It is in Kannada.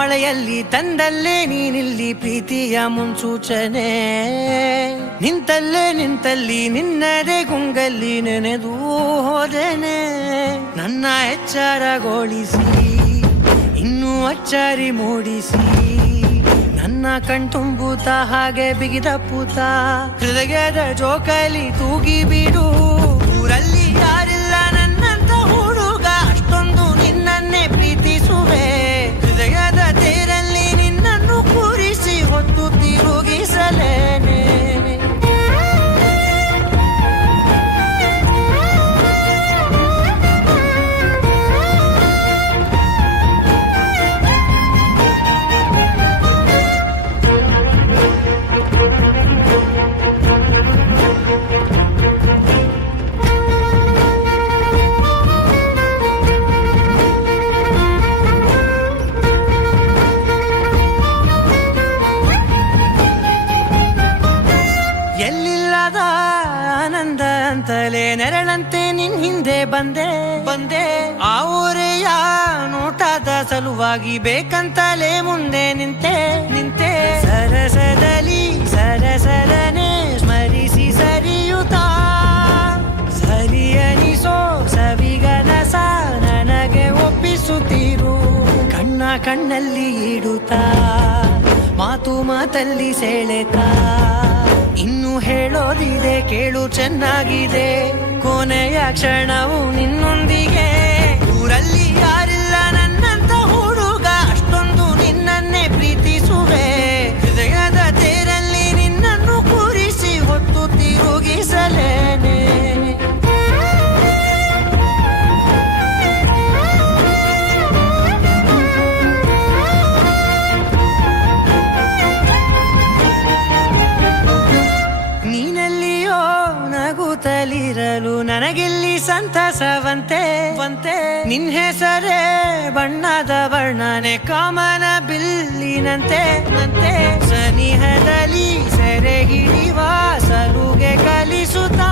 ಮಳೆಯಲ್ಲಿ ತಂದಲ್ಲೇ ನೀನಿಲ್ಲಿ ಪ್ರೀತಿಯ ಮುನ್ಸೂಚನೆ. ನಿಂತಲ್ಲಿ ನಿನ್ನದೇ ಗುಂಗಲ್ಲಿ ನೆನೆದು ಹೋದೆನೆ. ನನ್ನ ಎಚ್ಚರಗೊಳಿಸಿ ಇನ್ನೂ ಅಚ್ಚರಿ ಮೂಡಿಸಿ, ನನ್ನ ಕಣ್ತುಂಬುತ್ತ ಹಾಗೆ ಬಿಗಿದ ಪೂತ ಹೃದಯದ ಜೋಕಾಲಿ ತೂಗಿ ಬಿಡು. ಊರಲ್ಲಿ ಯಾರಿಲ್ಲ ನನ್ನಂತ ಹುಡುಗ, ಅಷ್ಟೊಂದು ನಿನ್ನನ್ನೇ ಪ್ರೀತಿಸುವೆ. ಹೃದಯದ ತೇರಲ್ಲಿ ನಿನ್ನನ್ನು ಕೂರಿಸಿ ಹೊತ್ತು ತಿರುಗಿಸಲೇನೆ. ಎಲ್ಲಿಲ್ಲದ ಆನಂದ ಅಂತಲೇ ನೆರಳಂತೆ ನಿನ್ ಹಿಂದೆ ಬಂದೆ. ಆ ಊರೆಯ ನೋಟದ ಸಲುವಾಗಿ ಬೇಕಂತಲೇ ಮುಂದೆ ನಿಂತೆ. ಸರಸದಲ್ಲಿ ಸರಸರನೆ ಸ್ಮರಿಸಿ ಸರಿಯುತ್ತಾ, ಸರಿಯನಿಸೋ ಸವಿಗನಸ ನನಗೆ ಒಪ್ಪಿಸುತ್ತೀರು. ಕಣ್ಣಲ್ಲಿ ಇಡುತ್ತಾ, ಮಾತಲ್ಲಿ ಸೆಳೆತಾ, ಇನ್ನು ಹೇಳೋದಿದೆ ಕೇಳು ಚೆನ್ನಾಗಿದೆ. ಕೊನೆಯ ಕ್ಷಣವು ನಿನ್ನೊಂದಿಗೆ. ಊರಲ್ಲಿ ಯಾರಿಲ್ಲ ನನ್ನಂತ ಹುಡುಗ, ಅಷ್ಟೊಂದು ನಿನ್ನನ್ನೇ ಪ್ರೀತಿಸುವೆ. ಹೃದಯದ ತೇರಲ್ಲಿ ನಿನ್ನನ್ನು ಕೂರಿಸಿ ಹೊತ್ತು ತಿರುಗಿಸಲೇನೆ. ನಗುತ್ತಲಿರಲು ನನಗಿಲ್ಲಿ ಸಂತಸವಂತೆ. ನಿನ್ ಹೆಸರೇ ಬಣ್ಣದ ವರ್ಣನೆ ಕಾಮನ ಬಿಲ್ಲಿನಂತೆ. ಸನಿಹದಲ್ಲಿ ಸೆರೆ ಹಿಡಿಯುವ ಸಲುಗೆ ಕಲಿಸುತ್ತಾ